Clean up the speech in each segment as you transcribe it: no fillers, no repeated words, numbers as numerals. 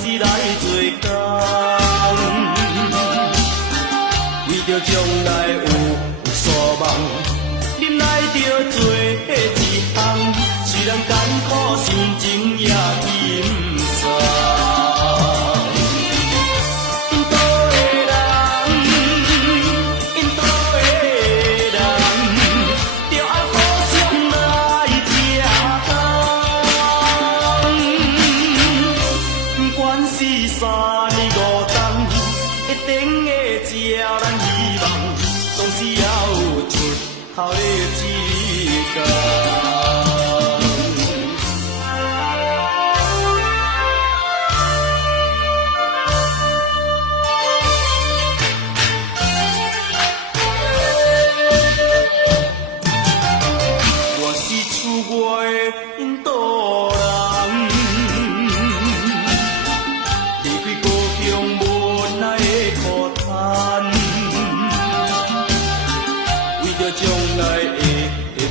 是来做工，为着将来有所望，忍耐着做一项，虽然艰苦心情也轻松。头的志向，我是厝外的印度人，离开故乡无奈的苦叹。将来的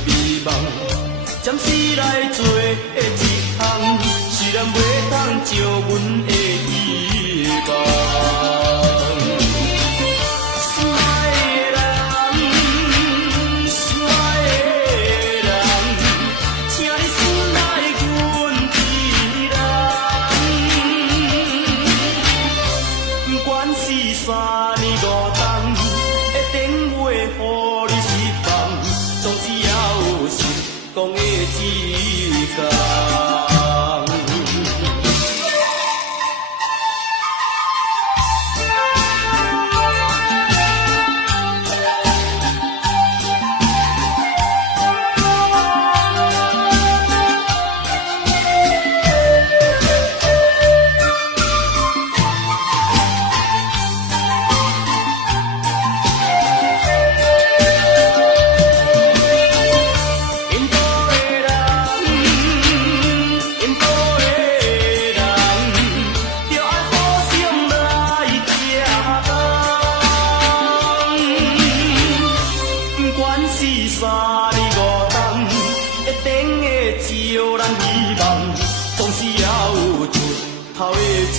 美梦，暂时来做一项，虽然袂通照阮的希望。心爱的人，心爱的人，请你信赖阮一人，不管是3年5冬，会电话予你。总是要有成功的志向。3年5冬，一定会照咱希望，总是要有出头的志